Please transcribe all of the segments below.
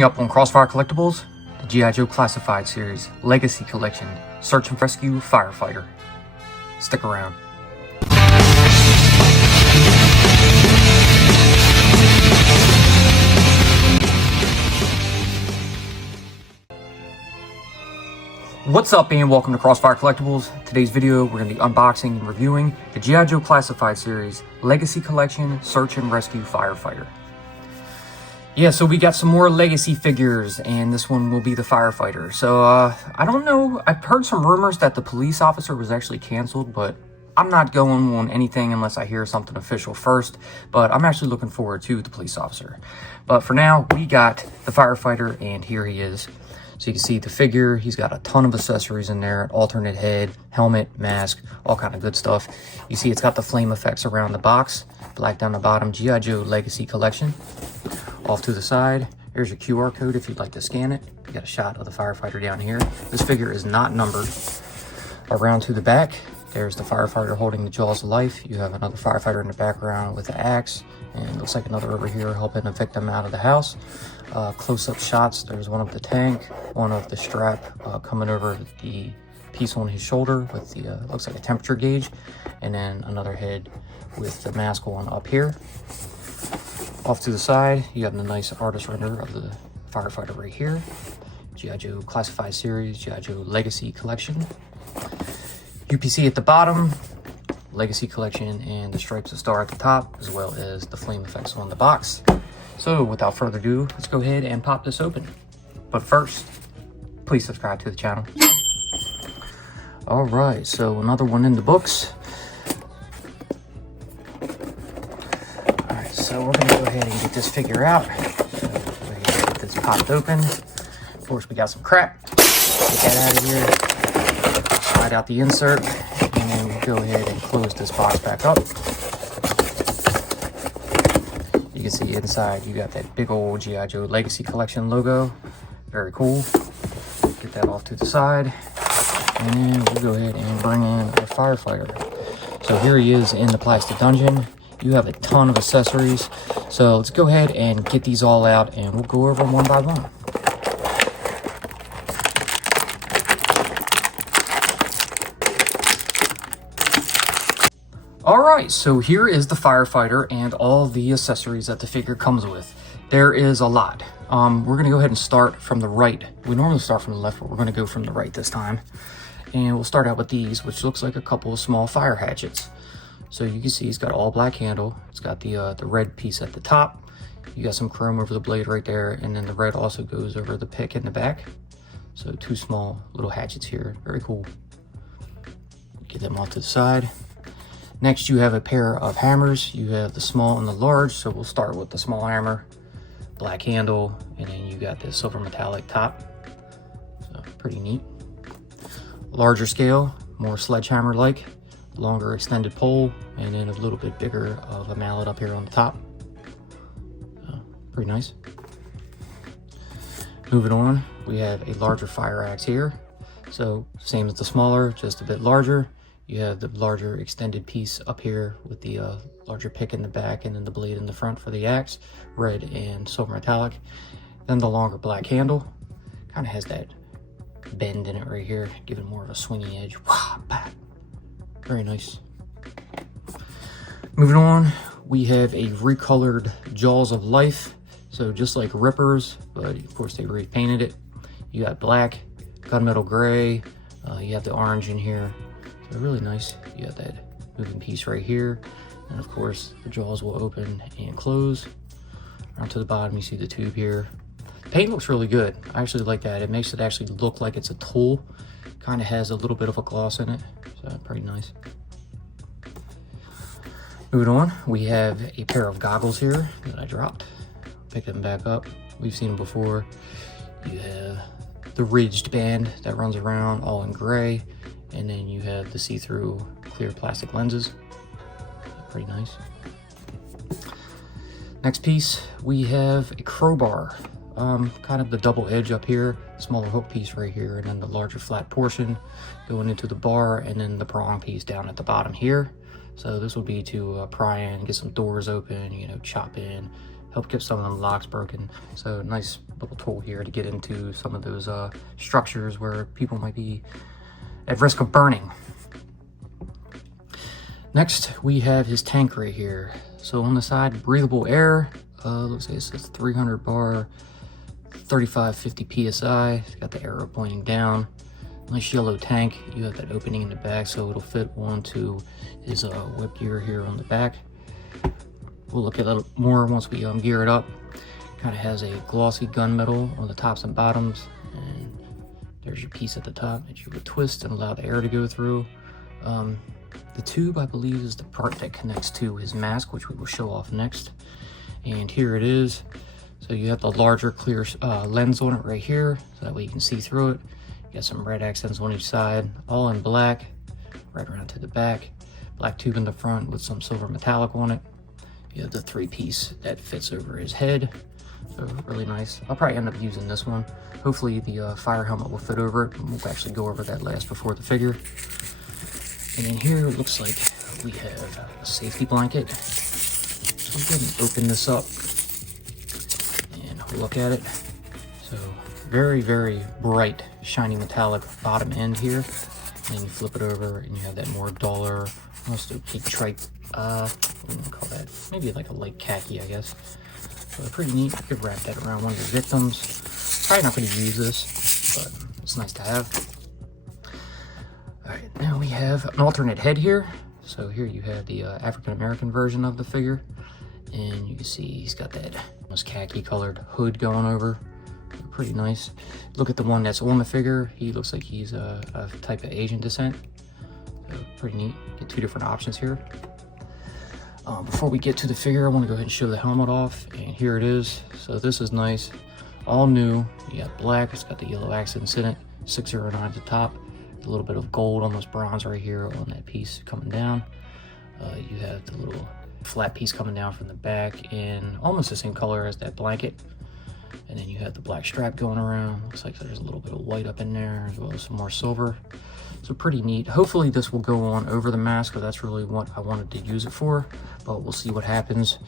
Coming up on Crossfire Collectibles, the G.I. Joe Classified Series Legacy Collection Search Rescue Firefighter. Stick around. What's up and welcome to Crossfire Collectibles. Today's video we're going to be unboxing and reviewing the G.I. Joe Classified Series Legacy Collection Search and Rescue Firefighter. Yeah, so we got some more Legacy figures, and this one will be the Firefighter. So, I don't know, I've heard some rumors that the police officer was actually canceled, but I'm not going on anything unless I hear something official first. But I'm actually looking forward to the police officer. But for now, we got the Firefighter, and here he is. So you can see the figure, he's got a ton of accessories in there, alternate head, helmet, mask, all kind of good stuff. You see it's got the flame effects around the box, black down the bottom, G.I. Joe Legacy Collection. Off to the side, here's your QR code if you'd like to scan it. You got a shot of the Firefighter down here. This figure is not numbered. Around to the back, there's the Firefighter holding the jaws of life. You have another Firefighter in the background with the axe, and looks like another over here helping a victim out of the house. Close-up shots, there's one of the tank, one of the strap coming over the piece on his shoulder with the, looks like a temperature gauge, and then another head with the mask on up here. Off to the side, you have the nice artist render of the Firefighter right here. G.I. Joe Classified Series, G.I. Joe Legacy Collection. UPC at the bottom, Legacy Collection, and the stripes of star at the top, as well as the flame effects on the box. So without further ado, let's go ahead and pop this open. But first, please subscribe to the channel. All right, so another one in the books. All right, so we're gonna go ahead and get this figure out. So go ahead and get this popped open. Of course, we got some crap. Get that out of here. Slide out the insert, and then we'll go ahead and close this box back up. You can see inside you got that big old G.I. Joe Legacy Collection logo. Very cool. Get that off to the side. And then we'll go ahead and bring in our Firefighter. So here he is in the plastic dungeon. You have a ton of accessories. So let's go ahead and get these all out and we'll go over them one by one. Alright, so here is the Firefighter and all the accessories that the figure comes with. There is a lot. We're going to go ahead and start from the right. We normally start from the left, but we're going to go from the right this time. And we'll start out with these, which looks like a couple of small fire hatchets. So you can see he's got all black handle. It's got the red piece at the top. You got some chrome over the blade right there, and then the red also goes over the pick in the back. So two small little hatchets here. Very cool. Get them off to the side. Next, you have a pair of hammers. You have the small and the large, so we'll start with the small hammer, black handle, and then you got this silver metallic top. So pretty neat. Larger scale, more sledgehammer-like, longer extended pole, and then a little bit bigger of a mallet up here on the top. So, pretty nice. Moving on, we have a larger fire axe here. So same as the smaller, just a bit larger. You have the larger extended piece up here with the larger pick in the back and then the blade in the front for the axe, red and silver metallic. Then the longer black handle, kind of has that bend in it right here, giving more of a swingy edge. Very nice. Moving on, we have a recolored Jaws of Life. So just like Rippers, but of course they repainted it. You got black, gunmetal gray, you have the orange in here. Really nice. You got that moving piece right here, and of course the jaws will open and close. Down to the bottom you see the tube here. The paint looks really good. I actually like that. It makes it actually look like it's a tool. Kind of has a little bit of a gloss in it, so pretty nice. Moving on, we have a pair of goggles here that I dropped. Pick them back up. We've seen them before. You have the ridged band that runs around all in gray. And then you have the see-through clear plastic lenses. Pretty nice. Next piece, we have a crowbar. Kind of the double edge up here, smaller hook piece right here, and then the larger flat portion going into the bar, and then the prong piece down at the bottom here. So this will be to pry in, get some doors open, you know, chop in, help get some of the locks broken. So nice little tool here to get into some of those structures where people might be at risk of burning. Next, we have his tank right here. So on the side, breathable air. Looks like it says 300 bar, 3550 PSI. It's got the arrow pointing down. Nice yellow tank. You have that opening in the back, so it'll fit onto his whip gear here on the back. We'll look at a little more once we gear it up. Kind of has a glossy gunmetal on the tops and bottoms, and there's your piece at the top that you would twist and allow the air to go through. The tube, I believe, is the part that connects to his mask, which we will show off next. And here it is. So you have the larger clear lens on it right here, so that way you can see through it. You got some red accents on each side, all in black, right around to the back. Black tube in the front with some silver metallic on it. You have the 3-piece that fits over his head, so really nice. I'll probably end up using this one. Hopefully the fire helmet will fit over it. We'll actually go over that last before the figure. And in here it looks like we have a safety blanket. So I'm going to open this up and look at it. So very, very bright, shiny metallic bottom end here. And then you flip it over and you have that more duller, almost opaque tripe, what do you call that? Maybe like a light khaki, I guess. So pretty neat. You could wrap that around one of your victims. Probably not going to use this, but it's nice to have. Alright, now we have an alternate head here. So here you have the African-American version of the figure. And you can see he's got that almost khaki colored hood going over. Pretty nice. Look at the one that's on the figure. He looks like he's a type of Asian descent. So pretty neat. Get two different options here. Before we get to the figure, I want to go ahead and show the helmet off. And here it is. So this is nice. All new. You got black. It's got the yellow accents in it. 609 at the top. A little bit of gold, almost bronze right here on that piece coming down. You have the little flat piece coming down from the back in almost the same color as that blanket. And then you have the black strap going around. Looks like there's a little bit of white up in there, as well as some more silver. So pretty neat. Hopefully this will go on over the mask, because that's really what I wanted to use it for. But we'll see what happens.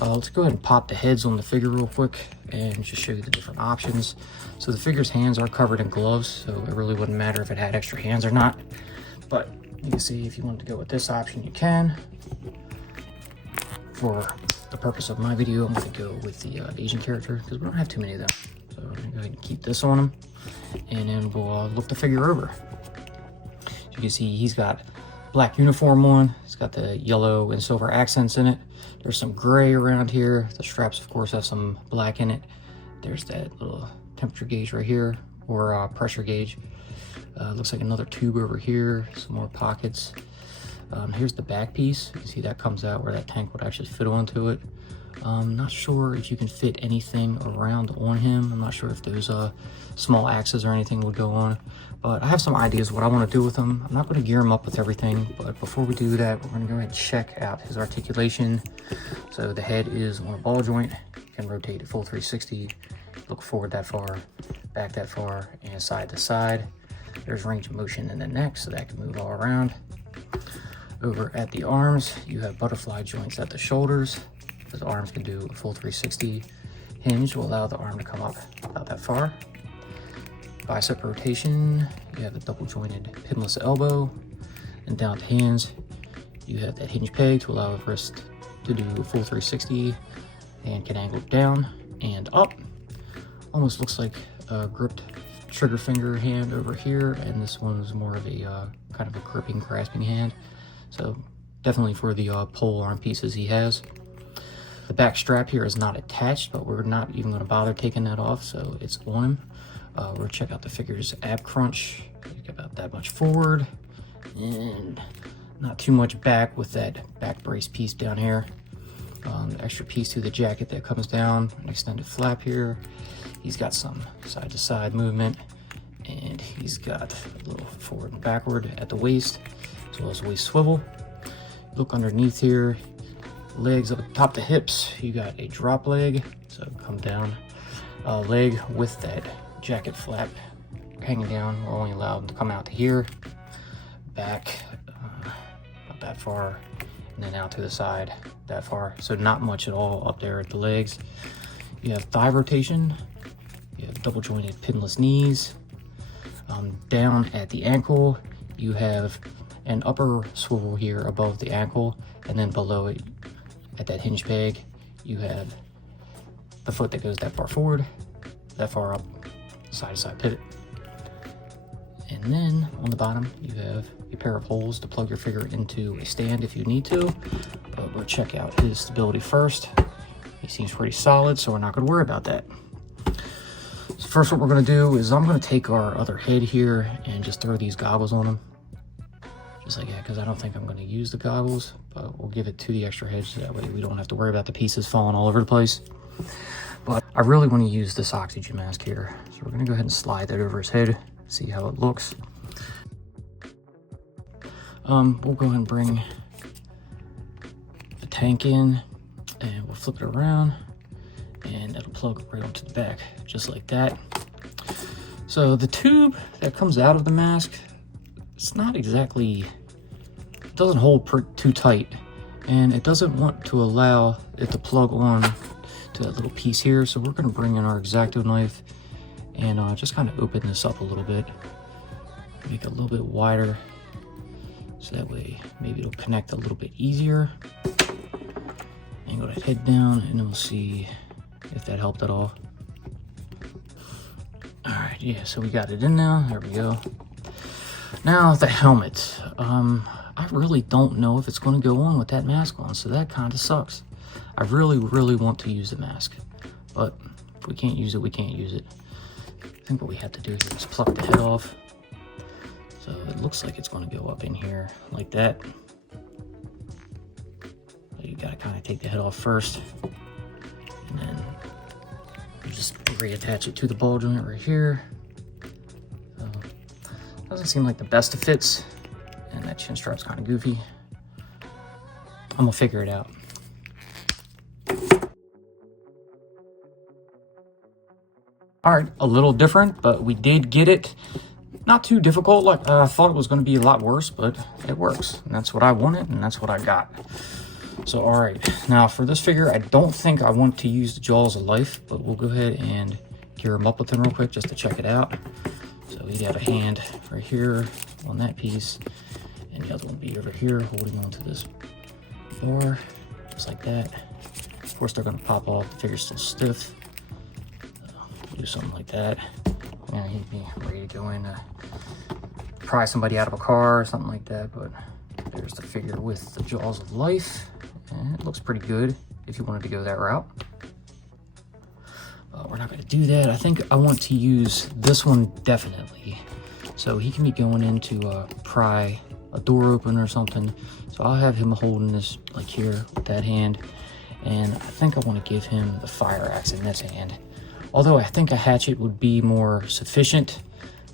Let's go ahead and pop the heads on the figure real quick and just show you the different options. So the figure's hands are covered in gloves, so it really wouldn't matter if it had extra hands or not. But you can see if you want to go with this option, you can. For the purpose of my video, I'm going to go with the Asian character, because we don't have too many of them. So I'm going to go ahead and keep this on him, and then we'll look the figure over. As you can see, he's got black uniform on. It's got the yellow and silver accents in it. There's some gray around here. The straps, of course, have some black in it. There's that little temperature gauge right here, or pressure gauge. Looks like another tube over here, some more pockets. Here's the back piece. You can see that comes out where that tank would actually fit onto it. I'm not sure if you can fit anything around on him. I'm not sure if those small axes or anything would go on, but I have some ideas what I want to do with him. I'm not going to gear him up with everything, but before we do that, we're going to go ahead and check out his articulation. So the head is on a ball joint. You can rotate it full 360, look forward that far, back that far, and side to side. There's range of motion in the neck, so that can move all around. Over at the arms, you have butterfly joints at the shoulders. Those arms can do a full 360. Hinge will allow the arm to come up about that far. Bicep rotation, you have a double jointed pinless elbow. And down to hands, you have that hinge peg to allow the wrist to do a full 360 and can angle down and up. Almost looks like a gripped trigger finger hand over here, and this one is more of a kind of a gripping, grasping hand. So definitely for the pole arm pieces he has. The back strap here is not attached, but we're not even going to bother taking that off, so it's on him. We're going to check out the figure's ab crunch. Get about that much forward, and not too much back with that back brace piece down here. The extra piece to the jacket that comes down, an extended flap here. He's got some side-to-side movement, and he's got a little forward and backward at the waist, as well as a waist swivel. Look underneath here, legs up top the hips, you got a drop leg, so come down. Leg with that jacket flap hanging down, we're only allowed to come out to here. Back, about that far, and then out to the side, that far, so not much at all up there at the legs. You have thigh rotation, you have double jointed pinless knees. Down at the ankle, you have an upper swivel here above the ankle, and then below it at that hinge peg, you have the foot that goes that far forward, that far up, side to side pivot. And then on the bottom, you have a pair of holes to plug your figure into a stand if you need to. But we'll check out his stability first. He seems pretty solid, so we're not going to worry about that. So first what we're going to do is I'm going to take our other head here and just throw these goggles on him. Just like that, because I don't think I'm going to use the goggles, but we'll give it to the extra head so that way we don't have to worry about the pieces falling all over the place. But I really want to use this oxygen mask here. So we're going to go ahead and slide that over his head, see how it looks. We'll go ahead and bring the tank in and we'll flip it around and it'll plug right onto the back, just like that. So the tube that comes out of the mask, it's not exactly, it doesn't hold too tight, and it doesn't want to allow it to plug on to that little piece here. So we're going to bring in our X-Acto knife and just kind of open this up a little bit, make it a little bit wider, so that way maybe it'll connect a little bit easier. Angle that head down, and then we'll see if that helped at all. All right, yeah, so we got it in now. There we go. Now the helmet. I really don't know if it's going to go on with that mask on, so that kind of sucks. I really want to use the mask, but if we can't use it, we can't use it. I think what we have to do here is pluck the head off. So it looks like it's going to go up in here like that. But you got to kind of take the head off first, and then you just reattach it to the ball joint right here. So, doesn't seem like the best of fits, and that chin strap's kind of goofy. I'm gonna figure it out. All right, a little different, but we did get it. Not too difficult. Like I thought it was going to be a lot worse, but it works. And that's what I wanted, and that's what I got. So, all right. Now, for this figure, I don't think I want to use the Jaws of Life, but we'll go ahead and gear him up with him real quick just to check it out. So, he'd have a hand right here on that piece, and the other one will be over here holding onto this bar, just like that. Of course, they're going to pop off. The figure's still stiff. We'll do something like that. Yeah, he'd be ready to go in to pry somebody out of a car or something like that. But there's the figure with the Jaws of Life, and it looks pretty good if you wanted to go that route. We're not going to do that. I think I want to use this one definitely, so he can be going in to pry a door open or something. So I'll have him holding this like here with that hand, and I think I want to give him the fire axe in this hand. Although I think a hatchet would be more sufficient,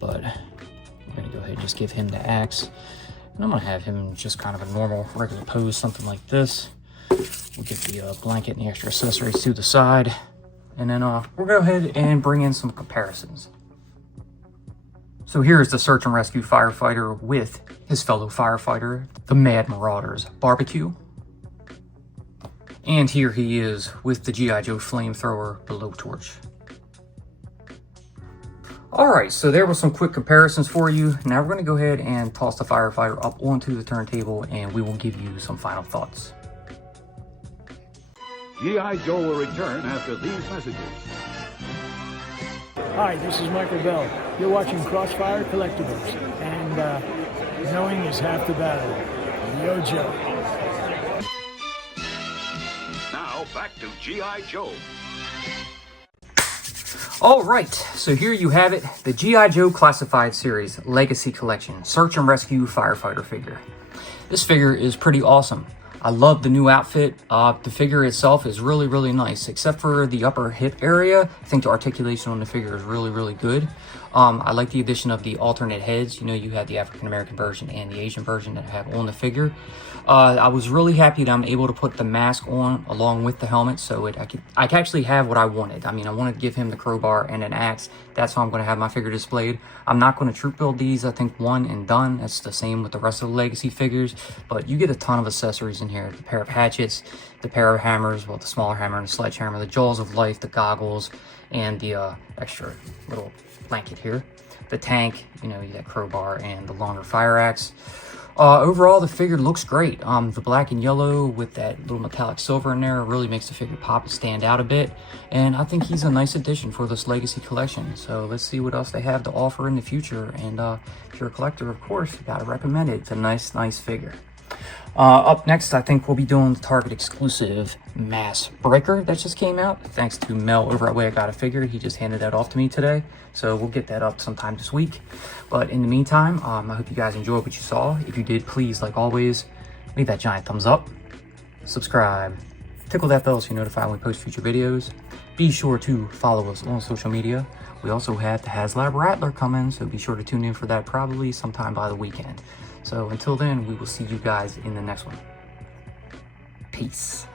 but I'm going to go ahead and just give him the axe. And I'm going to have him just kind of a normal, regular pose, something like this. We'll get the blanket and the extra accessories to the side. And then we'll go ahead and bring in some comparisons. So here's the Search and Rescue Firefighter with his fellow firefighter, the Mad Marauders Barbecue. And here he is with the G.I. Joe Flamethrower Blowtorch. Alright, so there were some quick comparisons for you. Now we're going to go ahead and toss the firefighter up onto the turntable, and we will give you some final thoughts. G.I. Joe will return after these messages. Hi, this is Michael Bell. You're watching Crossfire Collectibles, and knowing is half the battle. Yo, Joe. Now back to G.I. Joe. All right, so here you have it, the G.I. Joe Classified Series Legacy Collection Search and Rescue Firefighter figure. This figure is pretty awesome. I love the new outfit. The figure itself is really nice, except for the upper hip area. I think the articulation on the figure is really good. I like the addition of the alternate heads. You know, you have the African American version and the Asian version that I have on the figure. I was really happy that I'm able to put the mask on along with the helmet, so I could actually have what I wanted. I mean, I wanted to give him the crowbar and an axe. That's how I'm going to have my figure displayed. I'm not going to troop build these, I think, one and done. That's the same with the rest of the Legacy figures, but you get a ton of accessories in here. The pair of hatchets, the pair of hammers, well, the smaller hammer and the sledgehammer, the jaws of life, the goggles, and the extra little blanket here. The tank, you know, that crowbar and the longer fire axe. Overall, the figure looks great. The black and yellow with that little metallic silver in there really makes the figure pop and stand out a bit. And I think he's a nice addition for this Legacy collection. So let's see what else they have to offer in the future. And if you're a collector, of course, you gotta recommend it. It's a nice figure. Up next, I think we'll be doing the Target exclusive Mass Breaker that just came out. Thanks to Mel over at Way I Got a Figure. He just handed that off to me today. So we'll get that up sometime this week. But in the meantime, I hope you guys enjoyed what you saw. If you did, please, like always, leave that giant thumbs up, subscribe, tickle that bell so you're notified when we post future videos. Be sure to follow us on social media. We also have the HasLab Rattler coming, so be sure to tune in for that probably sometime by the weekend. So until then, we will see you guys in the next one. Peace.